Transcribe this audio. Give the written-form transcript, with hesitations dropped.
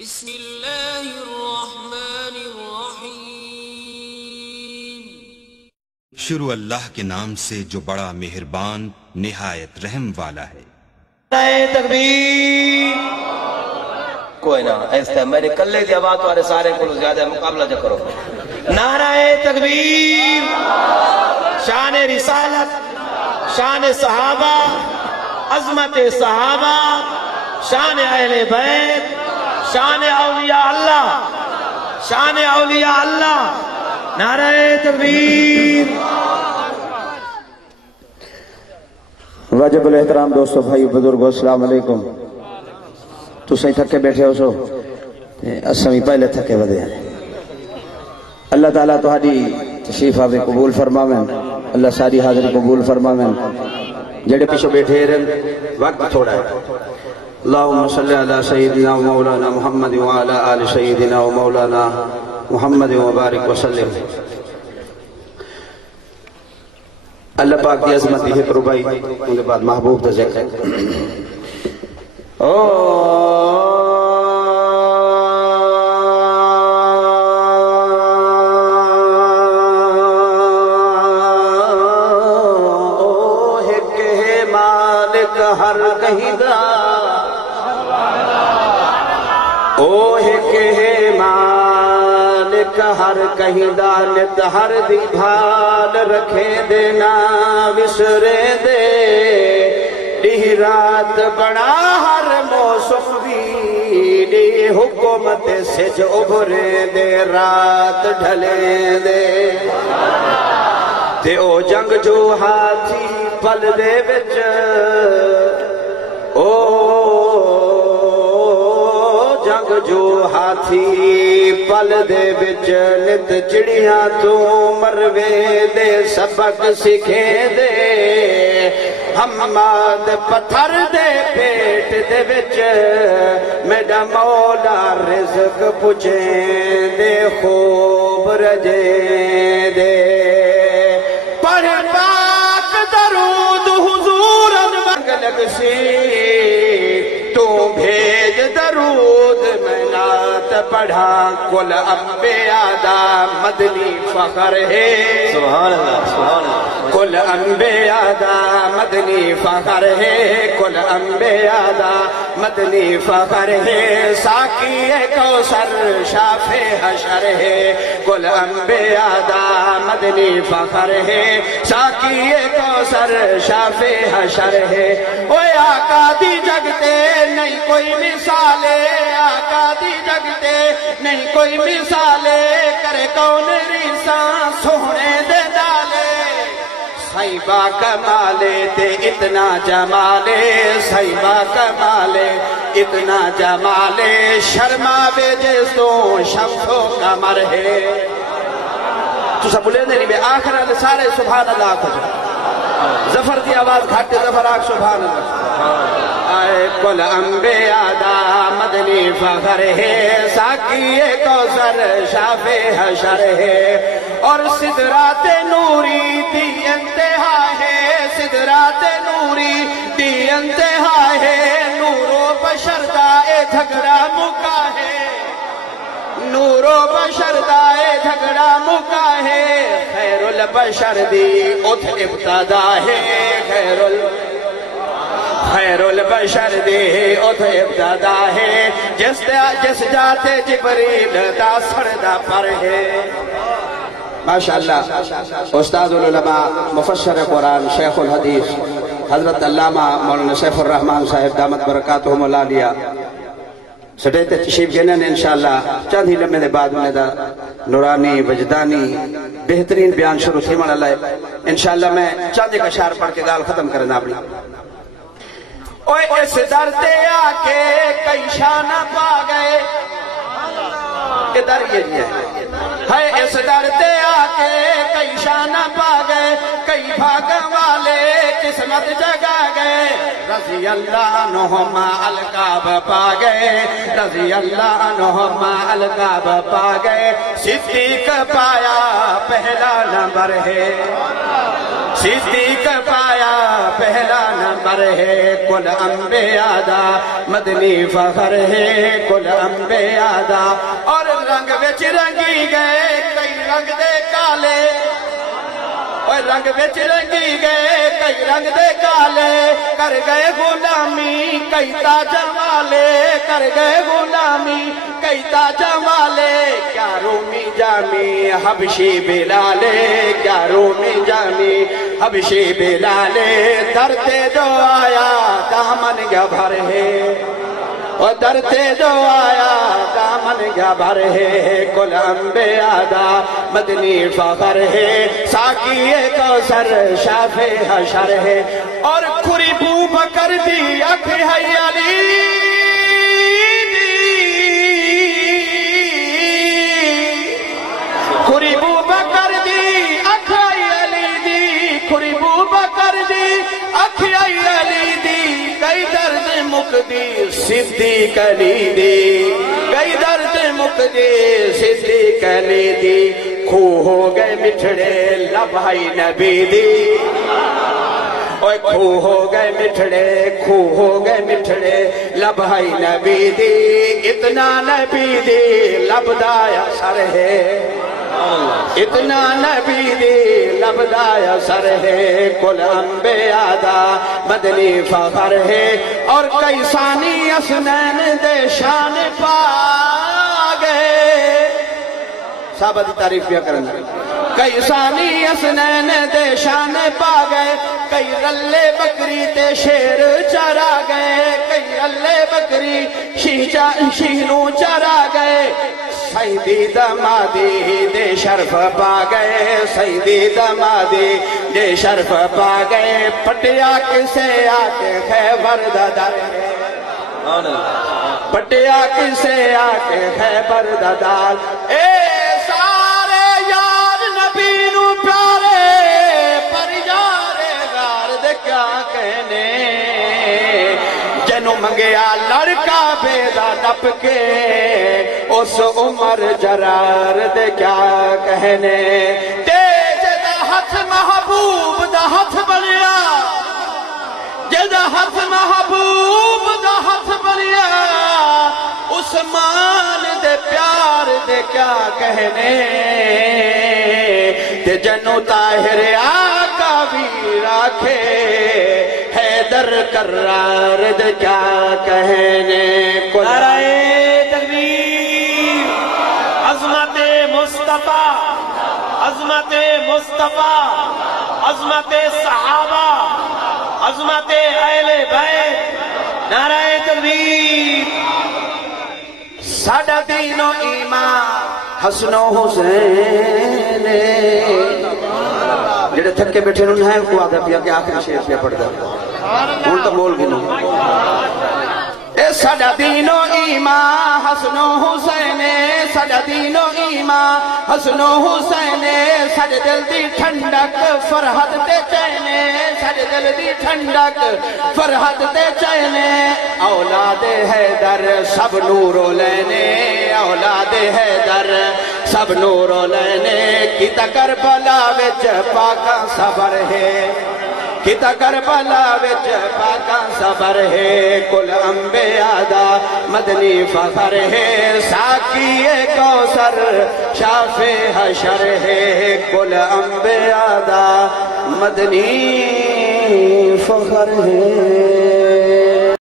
بسم اللہ الرحمن الرحیم۔ شروع اللہ کے نام سے جو بڑا مہربان نہایت رحم والا ہے۔ نعرہ تکبیر۔ کوئی نہ ایسا میرے کلے دی آواز والے سارے کو زیادہ مقابلہ جو کرو۔ نعرہ تکبیر، شان رسالت، شان صحابہ، عظمت صحابہ، شان اہل بیت، شان اولیاء اللہ، شان اولیاء اللہ۔ نعرہ تکبیر۔ واجب الاحترام دوستو بھائی بزرگو السلام علیکم۔ تو صحیح تھکے بیٹھے ہو سو اسمی پہلے تھکے ودے ہیں۔ اللہ تعالیٰ تو ہاڈی تشریف آوے قبول فرماویں، اللہ ساری حاضری قبول فرماویں۔ جڑے پیچھے بیٹھے رہن وقت تھوڑا ہے۔ اللہم صلی علی سیدنا و مولانا محمد و علی آل سیدنا و مولانا محمد و بارک وسلم۔ اللہ پاک کی عظمت دی ہے پروبائی ان کے بعد محبوب دا ذکر ہے۔ ہر کہیں دا اوہ کہ مالک ہر کہیں دا نت ہر دی بھال رکھے دینا وسرے دے ڈی رات بڑا ہر موسم بھی ڈی حکومت سج ابھرے دے رات ڈھلے دے تے او جنگ جو ہاتھی پل دے وچ او جنگ جو ہاتھی پل دے وچ نت چڑیاں تو مروے دے سبق سکھے دے حماد پتھر دے پیٹ دے وچ میڈا مولا رزق پوچھے دے خوب رجے دے پڑھ پاک درود حضور لگ سی تو بھیج درود میں نعت پڑھا کل انبیاء دا مدنی فخر ہے سبحان اللہ سبحان اللہ۔ کل انبیاء دا مدنی فخر ہے کل انبیاء دا مدنی فخر ہے ساقی کوثر شافع حشر ہے کل انبیاء دا مدنی فخر ہے ساقی کوثر شافع حشر ہے اوے آقا دی جگتے نہیں کوئی مثالے آقا دی جگتے نہیں کوئی مثالے کرے کون ریساں سونے دے ڈالے صحیبہ کمالے تے اتنا جمالے صحیبہ کمالے اتنا جمالے شرما بے جیسوں شمس و قمر ہے تو سب بولے نہیں بے آخر سارے سبحان اللہ کو ظفر دی آواز گھاٹے ظفر آگ سبحان اللہ۔ آئے کل انبیاء دا مدنی فخر ہے ساقی کوثر شافع حشر ہے اور صدرات نوری دی انتہا ہے صدرات نوری دی انتہا ہے نور و بشر دا جھگڑا مکا ہے نور و بشر دا جھگڑا مکا ہے خیر البشر دی اتھ ابتدا ہے خیر البشر دی اتھ ابتدا ہے جس جاتے جبریل دا سردہ پر ہے۔ ماشاءاللہ استاد العلماء مفسر قرآن شیخ الحدیث حضرت علامہ مولانا سیف الرحمن صاحب دامت برکاتہم العالیہ سٹیتے تشریف گینے نے انشاءاللہ چند ہی لمحے دے بعد میں دا نورانی وجدانی بہترین بیان شروع تھی من اللہ انشاءاللہ میں چند ایک اشار پڑھ کے گال ختم کرنا اپنی۔ اوے اس در تے آکے کئی شانہ پا گئے ادھر یہ ہے اس در تے آکے کئی شانہ پا گئے کئی بھاگ والے قسمت جگا گئے رضی اللہ عنہم القاب پا گئے رضی اللہ عنہم القاب پا گئے صدیق پایا پہلا نمبر ہے صدیق پایا پہلا نمبر ہے کل انبیاء دا مدنی فخر ہے کل انبیاء دا اور رنگ وچ رنگی گئے کئی رنگ دے کالے اور رنگ وچ رنگی گئے کئی رنگ دے کالے کر گئے غلامی کئی تاج والے کر گئے غلامی کئی تاج والے کیا رومی جامی حبشی بلالے کیا رومی جامی حبشی بلالے درتے جو آیا دامن گیا بھر ہے اور درتے جو آیا دامن گیا بھر ہے کل انبیاء دا مدنی فخر ہے ساقی کوثر شافع حشر ہے اور کھری بو بکر دی اکھ ہے علی کھری بو بکر دی اکھ ہے علی دی کھری بو بکر دی اکھ ہے علی دی کئی درد مقدی صدیق علی دی کئی درد مقدی صدیق علی دی کھو ہو گئے مٹھڑے لبھائی نبی دی اوہ کھو ہو گئے مٹھڑے کھو ہو گئے مٹھڑے لبھائی نبی دی اتنا نبی دی لبدایا سر ہے اتنا نبی دی لبدایا سر ہے کل انبیاء دا مدنی فخر ہے اور کئی ثانی اسنین دے شان پا گئے صحابہ دی تعریف کیا کرنا کئی ثانی اسنین دے شان پا گئے کئی رلے بکری تے شیر چرا گئے کئی رلے بکری شیروں چرا گئے سیدی دمادی دے شرف پا گئے سیدی دمادی دے شرف پا گئے پٹیا کسے آکے خیبر دادر پٹیا کسے آکے خیبر دادر اے سارے یار نبی نو پیارے پر یارے غار دے کیا کہنے جنو منگیا لڑکا بیدا نپ کے اس عمر جرار دے کیا کہنے جدا ہاتھ محبوب دا ہاتھ بنیا جدا ہاتھ محبوب دا ہاتھ بنیا عثمان دے پیار دے کیا کہنے تے جنو طاہر آقا بھی راکھے حیدر کرار دے کیا کہنے نعرہ تکبیر عظمت مصطفیٰ عظمت مصطفیٰ عظمت صحابہ عظمت اہل بیت نعرہ تکبیر ساڈا دین و ایمان حسن و حسین جڑے تھکے بیٹھے انہوں ہیں کو آدھا پیا کہ آخری شیر پیا پڑھ دا ان تو بول گنو اے ساڈا دین و ایمان حسن و حسین ساڈا دین و ایمان حسن و حسین ساڈے دل دی ٹھنڈک فرحت تے چین ساڈے دل دی ٹھنڈک فرحت تے چین اولاد حیدر سب نور لینے اولاد حیدر سب نور لینے کیتا کربلا وچ پاکاں صبر ہے کیتا کربلا وچ پاکاں صبر ہے کل انبیاء دا مدنی فخر ہے ساقی کوثر شافع حشر ہے کل انبیاء دا مدنی فخر ہے